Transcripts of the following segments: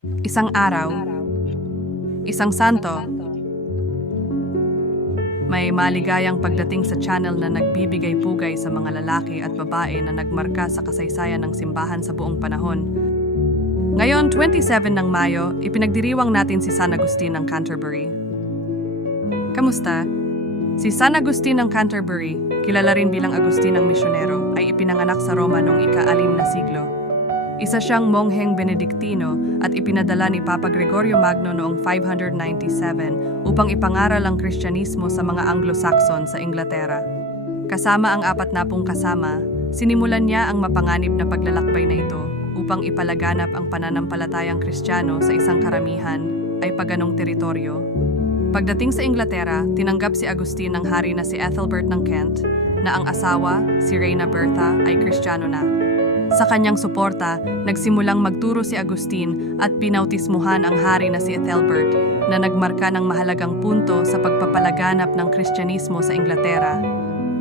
Isang araw, isang santo, may maligayang pagdating sa channel na nagbibigay pugay sa mga lalaki at babae na nagmarka sa kasaysayan ng simbahan sa buong panahon. Ngayon, 27 ng Mayo, ipinagdiriwang natin si San Agustin ng Canterbury. Kamusta? Si San Agustin ng Canterbury, kilala rin bilang Agustin ng Misyonero, ay ipinanganak sa Roma noong ika-alim na siglo. Isa siyang mongheng Benediktino at ipinadala ni Papa Gregorio Magno noong 597 upang ipangaral ang Kristyanismo sa mga Anglo-Saxon sa Inglaterra. Kasama ang apat na pong kasama, sinimulan niya ang mapanganib na paglalakbay na ito upang ipalaganap ang pananampalatayang Kristiyano sa isang karamihan ay paganong teritoryo. Pagdating sa Inglaterra, tinanggap si Agustin ng hari na si Ethelbert ng Kent na ang asawa, si Reina Bertha, ay Kristiyano na. Sa kanyang suporta, nagsimulang magturo si Agustin at pinautismuhan ang hari na si Ethelbert na nagmarka ng mahalagang punto sa pagpapalaganap ng Kristyanismo sa Inglaterra.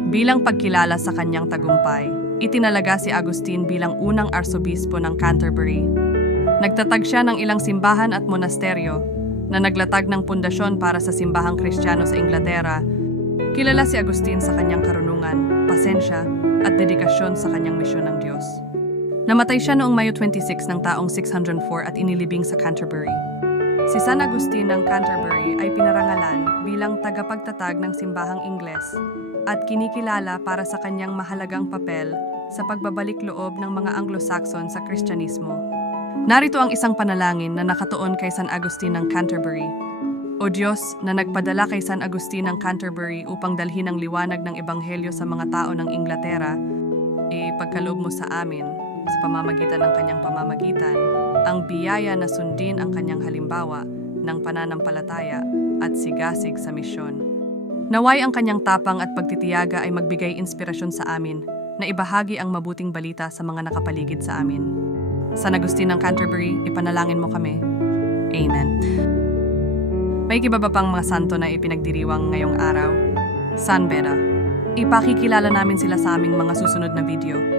Bilang pagkilala sa kanyang tagumpay, itinalaga si Agustin bilang unang arsobispo ng Canterbury. Nagtatag siya ng ilang simbahan at monasteryo na naglatag ng pundasyon para sa simbahang Kristiyano sa Inglaterra. Kilala si Agustin sa kanyang karunungan, pasensya, at dedikasyon sa kanyang misyon ng Diyos. Namatay siya noong Mayo 26 ng taong 604 at inilibing sa Canterbury. Si San Agustin ng Canterbury ay pinarangalan bilang tagapagtatag ng simbahang Ingles at kinikilala para sa kanyang mahalagang papel sa pagbabalik loob ng mga Anglo-Saxon sa Kristyanismo. Narito ang isang panalangin na nakatuon kay San Agustin ng Canterbury. O Diyos na nagpadala kay San Agustin ng Canterbury upang dalhin ang liwanag ng Ebanghelyo sa mga tao ng Inglaterra, ipagkaloob mo sa amin sa pamamagitan ng kanyang pamamagitan, ang biyaya na sundin ang kanyang halimbawa ng pananampalataya at sigasig sa misyon. Naway ang kanyang tapang at pagtitiyaga ay magbigay inspirasyon sa amin na ibahagi ang mabuting balita sa mga nakapaligid sa amin. San Agustin ng Canterbury, ipanalangin mo kami. Amen. May iba ba pang mga santo na ipinagdiriwang ngayong araw? San Beda. Ipakikilala namin sila sa aming mga susunod na video.